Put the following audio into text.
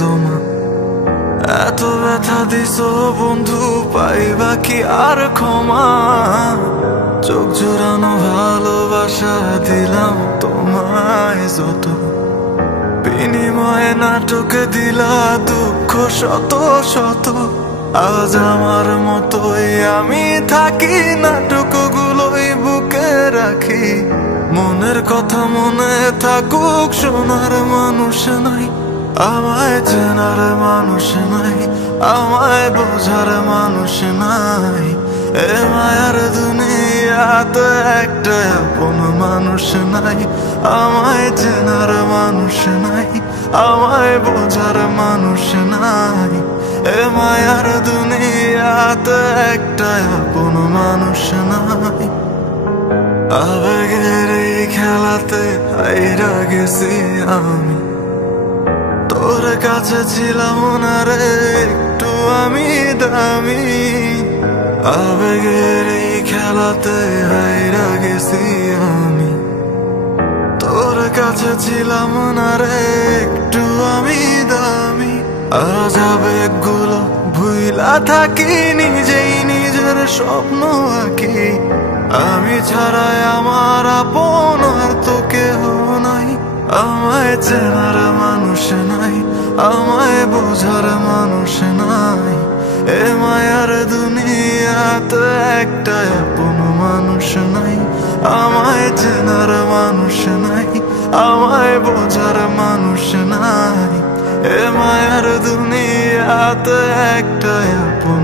জমা। এত ব্যথা দিছো বন্ধু, পাইবা কি আর ক্ষমা? চোখ জোড়ানো ভালোবাসা দিলাম তোমায় যত, বিনিময়ে নাটকে দিলা দুঃখ শত শত। আজ আমার মতোই আমি থাকি, নাটকগুলোই বুকে রাখি। মনের কথা মনে থাকুক, শোনার মানুষ নাই, আমায় চেনার মানুষ নাই, আমায় বোঝার মানুষ নাই। এ মায়ার দুনিয়াতে একটা আপন মানুষ নাই, আমায় চেনার মানুষ নাই, আমায় বোঝার মানুষ নাই। এ মায়ার দুনিয়াতে একটা আপন মানুষ নাই। আবেগের এই খেলাতে হাইরা গেছি আমি, তোর কাছে ছিলাম না রে একটু আমি দামি। আবেগের এই খেলাতে হাইরা গেছি আমি, তোর কাছে ছিলাম না রে একটু আমি দামি। আজ আবেগগুলো ভুইলা থাকি, নিজেই নিজের স্বপ্ন আঁকি। আমি ছাড়াই আমার আপন আর তো কেহ নাই, আমায় চেনার মানুষ নাই, আমায় বোঝার মানুষ নাই। এ মায়ার দুনিয়াতে একটা আপন মানুষ নাই, আমায় চেনার মানুষ নাই, আমায় বোঝার মানুষ নাই। এ মায়ার দুনিয়াতে একটা আপন